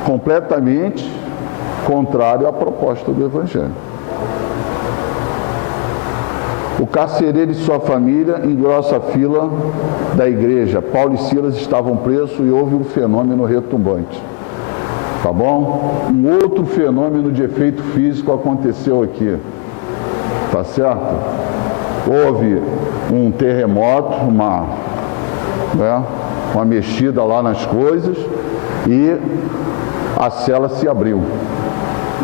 completamente contrário à proposta do Evangelho. O carcereiro e sua família engrossa a fila da igreja. Paulo e Silas estavam presos e houve um fenômeno retumbante. Tá bom? Um outro fenômeno de efeito físico aconteceu aqui. Tá certo? Houve um terremoto, uma mexida lá nas coisas e a cela se abriu.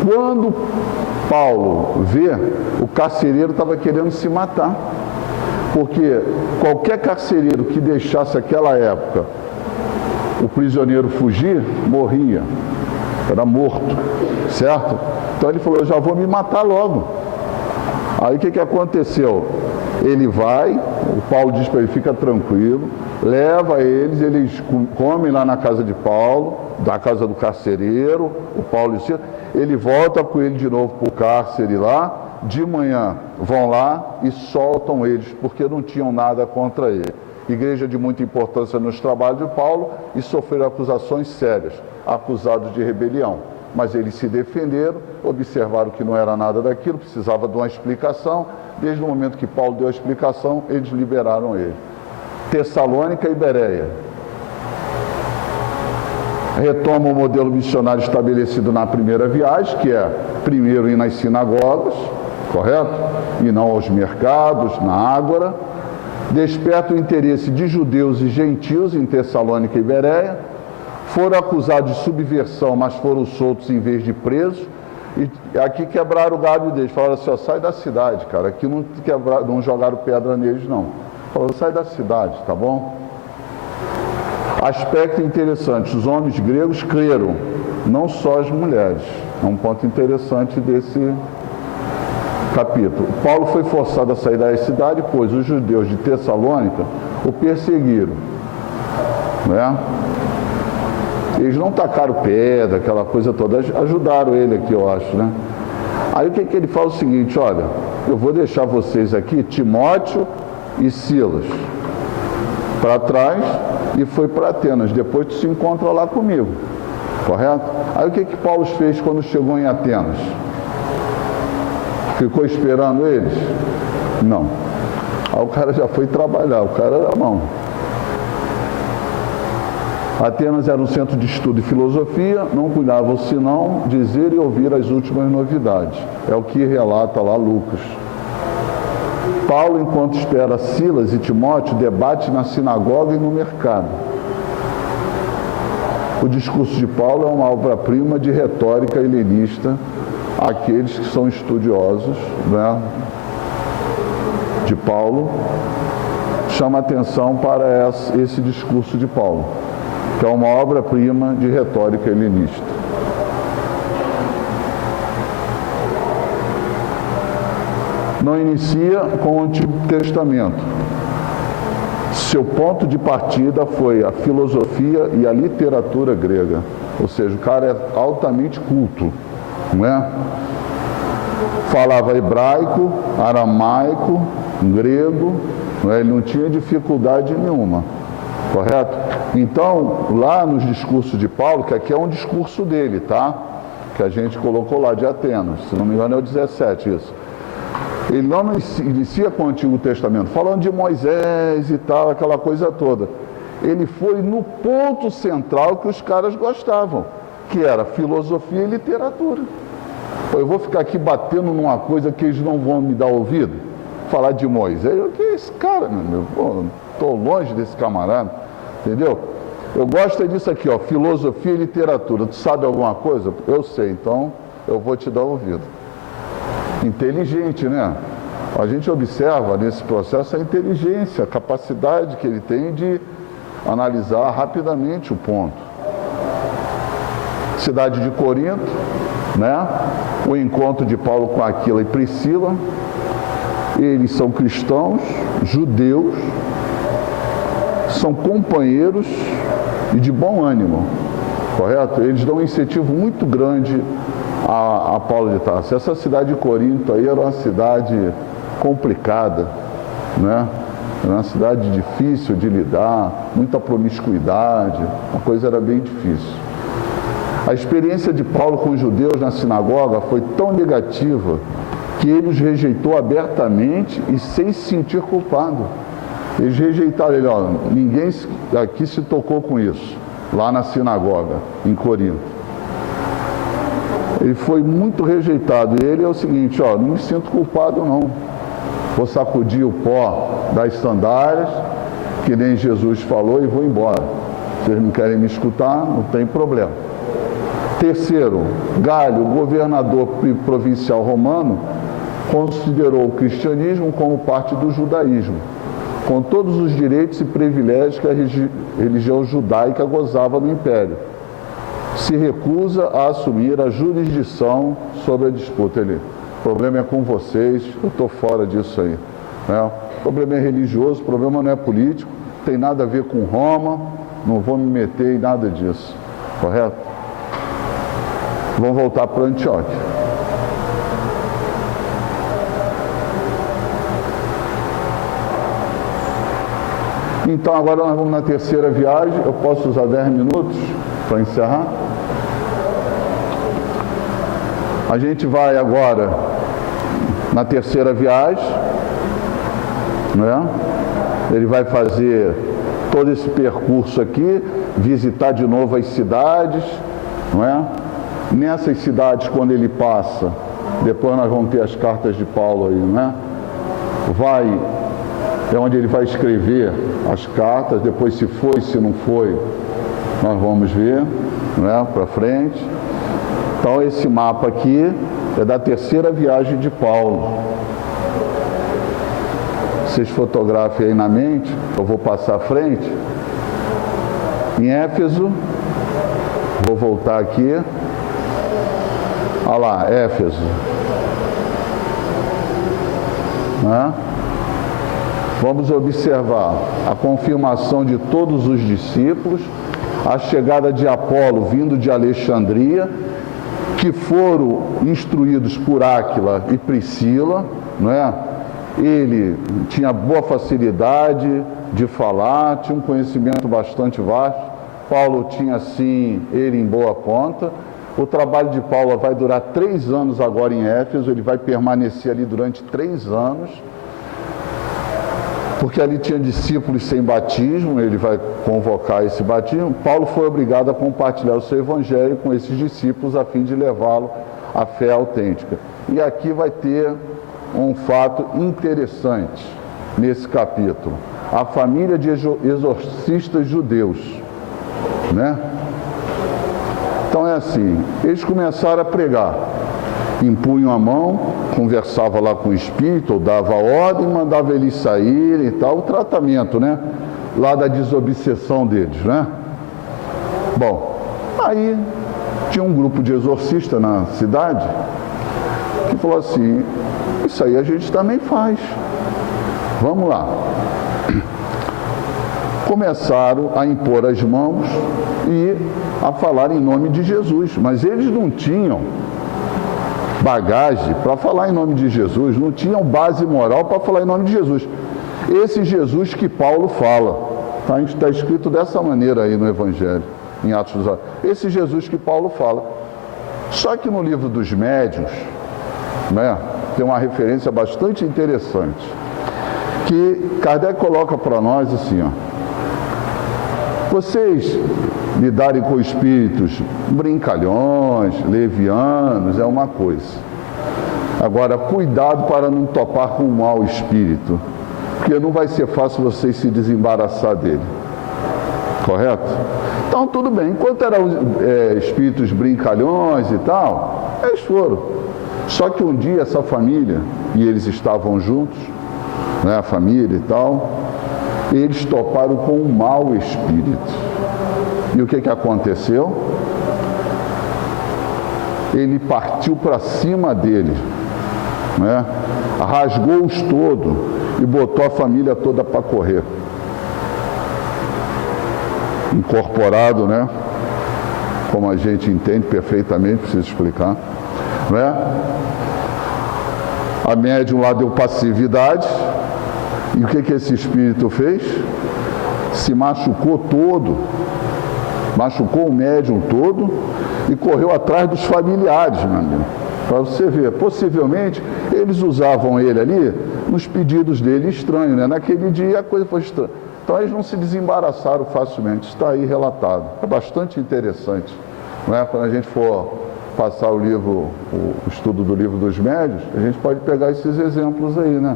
Quando Paulo vê, o carcereiro estava querendo se matar, porque qualquer carcereiro que deixasse aquela época o prisioneiro fugir, morria, era morto, certo? Então ele falou: eu já vou me matar logo. Aí o que aconteceu? Ele vai, o Paulo diz para ele: fica tranquilo, leva eles comem lá na casa de Paulo, da casa do carcereiro, o Paulo e Silas. Ele volta com ele de novo para o cárcere lá, de manhã vão lá e soltam eles, porque não tinham nada contra ele. Igreja de muita importância nos trabalhos de Paulo e sofreram acusações sérias, acusados de rebelião. Mas eles se defenderam, observaram que não era nada daquilo, precisava de uma explicação. Desde o momento que Paulo deu a explicação, eles liberaram ele. Tessalônica e Bereia. Retoma o modelo missionário estabelecido na primeira viagem, que é primeiro ir nas sinagogas, correto? E não aos mercados, na ágora. Desperta o interesse de judeus e gentios em Tessalônica e Bereia. Foram acusados de subversão, mas foram soltos em vez de presos. E aqui quebraram o galho deles. Falaram assim: ó, sai da cidade, cara. Aqui não jogaram pedra neles, não. Falaram: sai da cidade, tá bom? Aspecto interessante: os homens gregos creram, não só as mulheres. É um ponto interessante desse capítulo. Paulo foi forçado a sair da cidade, pois os judeus de Tessalônica o perseguiram, né? Eles não tacaram pedra, aquela coisa toda, ajudaram ele aqui, eu acho, né? Aí o que ele fala? O seguinte: olha, eu vou deixar vocês aqui, Timóteo e Silas, para trás, e foi para Atenas. Depois tu se encontra lá comigo, correto? Aí o que Paulo fez quando chegou em Atenas? Ficou esperando eles? Não. Aí o cara já foi trabalhar, o cara era mão. Atenas era um centro de estudo e filosofia, não cuidavam senão dizer e ouvir as últimas novidades. É o que relata lá Lucas. Paulo, enquanto espera Silas e Timóteo, debate na sinagoga e no mercado. O discurso de Paulo é uma obra-prima de retórica helenista. Aqueles que são estudiosos, né, de Paulo, chama atenção para esse discurso de Paulo, que é uma obra-prima de retórica helenista. Não inicia com o Antigo Testamento. Seu ponto de partida foi a filosofia e a literatura grega. Ou seja, o cara é altamente culto, não é? Falava hebraico, aramaico, grego, não é? Ele não tinha dificuldade nenhuma, correto? Então, lá nos discursos de Paulo, que aqui é um discurso dele, tá? Que a gente colocou lá de Atenas, se não me engano é o 17 isso. Ele não inicia com o Antigo Testamento, falando de Moisés e tal, aquela coisa toda. Ele foi no ponto central que os caras gostavam, que era filosofia e literatura. Pô, eu vou ficar aqui batendo numa coisa que eles não vão me dar ouvido? Falar de Moisés, o que é esse cara, meu? Pô, estou longe desse camarada, entendeu? Eu gosto disso aqui, ó, filosofia e literatura. Tu sabe alguma coisa? Eu sei, então eu vou te dar ouvido. Inteligente, né? A gente observa nesse processo a inteligência, a capacidade que ele tem de analisar rapidamente o ponto. Cidade de Corinto, né? O encontro de Paulo com Aquila e Priscila. Eles são cristãos, judeus, são companheiros e de bom ânimo, correto? Eles dão um incentivo muito grande a Paulo de Tarso. Essa cidade de Corinto aí era uma cidade complicada, né? Era uma cidade difícil de lidar, muita promiscuidade, a coisa era bem difícil. A experiência de Paulo com os judeus na sinagoga foi tão negativa que ele os rejeitou abertamente e sem se sentir culpado. Eles rejeitaram ele, ó, ninguém aqui se tocou com isso, lá na sinagoga, em Corinto. Ele foi muito rejeitado. E ele é o seguinte, ó, não me sinto culpado não. Vou sacudir o pó das sandálias, que nem Jesus falou, e vou embora. Vocês não querem me escutar, não tem problema. Terceiro, Galho, governador provincial romano, considerou o cristianismo como parte do judaísmo, com todos os direitos e privilégios que a religião judaica gozava no império. Se recusa a assumir a jurisdição sobre a disputa. Ele, o problema é com vocês, eu estou fora disso aí, né? O problema é religioso, o problema não é político, tem nada a ver com Roma, não vou me meter em nada disso, correto? Vamos voltar para Antioquia. Então agora nós vamos na terceira viagem, eu posso usar 10 minutos para encerrar? A gente vai agora na terceira viagem, né? Ele vai fazer todo esse percurso aqui, visitar de novo as cidades, não é? Nessas cidades, quando ele passa, depois nós vamos ter as cartas de Paulo aí, né? É onde ele vai escrever as cartas, depois se foi, se não foi, nós vamos ver, né, para frente. Então esse mapa aqui é da terceira viagem de Paulo. Vocês fotografem aí na mente, eu vou passar à frente. Em Éfeso, vou voltar aqui. Olha lá, Éfeso. Né? Vamos observar a confirmação de todos os discípulos, a chegada de Apolo vindo de Alexandria, que foram instruídos por Áquila e Priscila, não é? Ele tinha boa facilidade de falar, tinha um conhecimento bastante vasto. Paulo tinha, sim, ele em boa conta. O trabalho de Paulo vai durar 3 anos agora em Éfeso, ele vai permanecer ali durante 3 anos. porque ali tinha discípulos sem batismo, ele vai convocar esse batismo. Paulo foi obrigado a compartilhar o seu evangelho com esses discípulos a fim de levá-lo à fé autêntica. E aqui vai ter um fato interessante nesse capítulo. A família de exorcistas judeus, né? Então é assim, eles começaram a pregar, impunham a mão, conversava lá com o espírito, ou dava ordem, mandava eles saírem e tal, o tratamento, né? Lá da desobsessão deles, né? Bom, aí tinha um grupo de exorcistas na cidade que falou assim, isso aí a gente também faz, vamos lá. Começaram a impor as mãos e a falar em nome de Jesus, mas eles não tinham bagagem para falar em nome de Jesus, não tinham base moral para falar em nome de Jesus. Esse Jesus que Paulo fala, tá? Está escrito dessa maneira aí no Evangelho, em Atos dos Apóstolos. Esse Jesus que Paulo fala. Só que no livro dos Médiuns, né, tem uma referência bastante interessante, que Kardec coloca para nós assim, ó. Vocês lidarem com espíritos brincalhões, levianos, é uma coisa. Agora, cuidado para não topar com um mau espírito, porque não vai ser fácil vocês se desembaraçar dele. Correto? Então, tudo bem. Enquanto eram espíritos brincalhões e tal, eles foram. Só que um dia essa família, e eles estavam juntos, né, a família e tal, eles toparam com um mau espírito. E o que aconteceu? Ele partiu para cima dele, né? Rasgou-os todo e botou a família toda para correr. Incorporado, né? Como a gente entende perfeitamente, preciso explicar, né? A médium lá deu passividade. E o que esse espírito fez? Se machucou todo, machucou o médium todo e correu atrás dos familiares, meu amigo. Para você ver, possivelmente eles usavam ele ali nos pedidos dele estranho, né? Naquele dia a coisa foi estranha. Então eles não se desembaraçaram facilmente, está aí relatado. É bastante interessante, não é? Quando a gente for passar o livro, o estudo do livro dos médiuns, a gente pode pegar esses exemplos aí, né?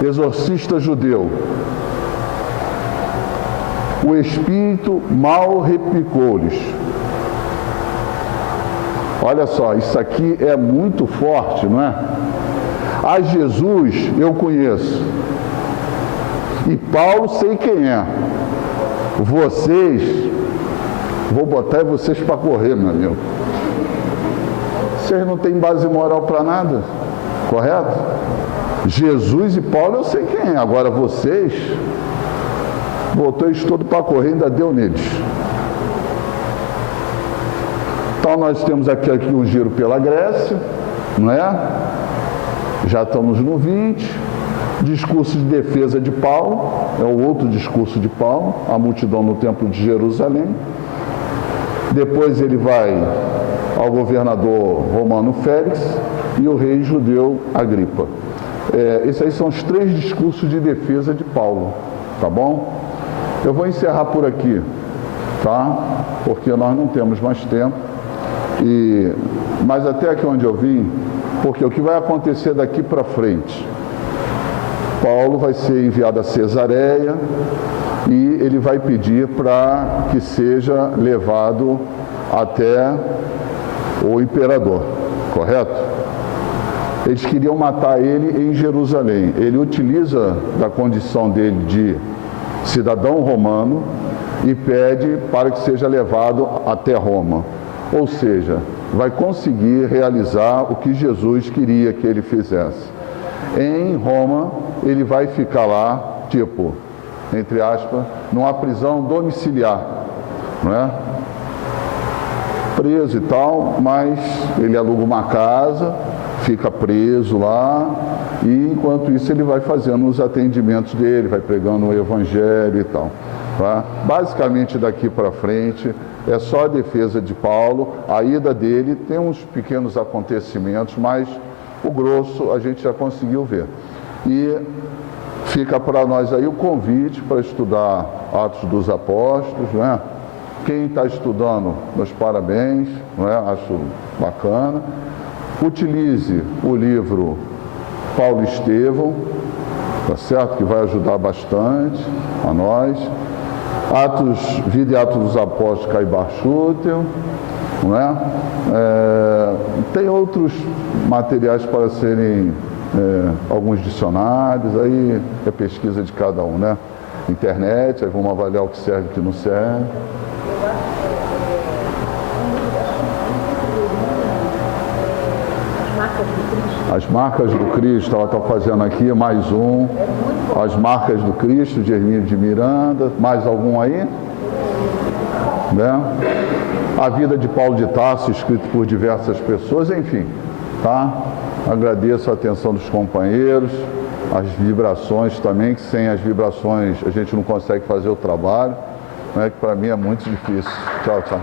Exorcista judeu. O espírito mal replicou-lhes. Olha só, isso aqui é muito forte, não é? A Jesus eu conheço. E Paulo sei quem é. Vocês, vou botar vocês para correr, meu amigo. Vocês não têm base moral para nada, correto? Jesus e Paulo eu sei quem é. Agora vocês, botou isso todo para correr, ainda deu neles. Então nós temos aqui um giro pela Grécia, não é? Já estamos no 20. Discurso de defesa de Paulo, é o outro discurso de Paulo, a multidão no templo de Jerusalém. Depois ele vai ao governador romano Félix e o rei judeu Agripa. Esses aí são os 3 discursos de defesa de Paulo, tá bom? Eu vou encerrar por aqui, tá? Porque nós não temos mais tempo. Mas até aqui onde eu vim, porque o que vai acontecer daqui para frente? Paulo vai ser enviado a Cesareia e ele vai pedir para que seja levado até o imperador, correto? Eles queriam matar ele em Jerusalém. Ele utiliza da condição dele de cidadão romano e pede para que seja levado até Roma. Ou seja, vai conseguir realizar o que Jesus queria que ele fizesse. Em Roma, ele vai ficar lá, tipo, entre aspas, numa prisão domiciliar, não é? Preso e tal, mas ele aluga uma casa, fica preso lá, e enquanto isso ele vai fazendo os atendimentos dele, vai pregando o evangelho e tal. Tá? Basicamente daqui para frente é só a defesa de Paulo, a ida dele tem uns pequenos acontecimentos, mas o grosso a gente já conseguiu ver. E fica para nós aí o convite para estudar Atos dos Apóstolos, né? Quem está estudando, meus parabéns, né? Acho bacana. Utilize o livro Paulo e Estevão, tá certo? Que vai ajudar bastante a nós. Vida e Atos dos Apóstolos, Caibar Schutel, não é? Tem outros materiais para serem, alguns dicionários, aí é pesquisa de cada um, né? Internet, aí vamos avaliar o que serve e o que não serve. As marcas do Cristo, ela está fazendo aqui mais um. As marcas do Cristo, de Hermínio de Miranda. Mais algum aí? Né? A vida de Paulo de Tarso, escrito por diversas pessoas, enfim. Tá? Agradeço a atenção dos companheiros, as vibrações também, que sem as vibrações a gente não consegue fazer o trabalho, né? Que para mim é muito difícil. Tchau, tchau.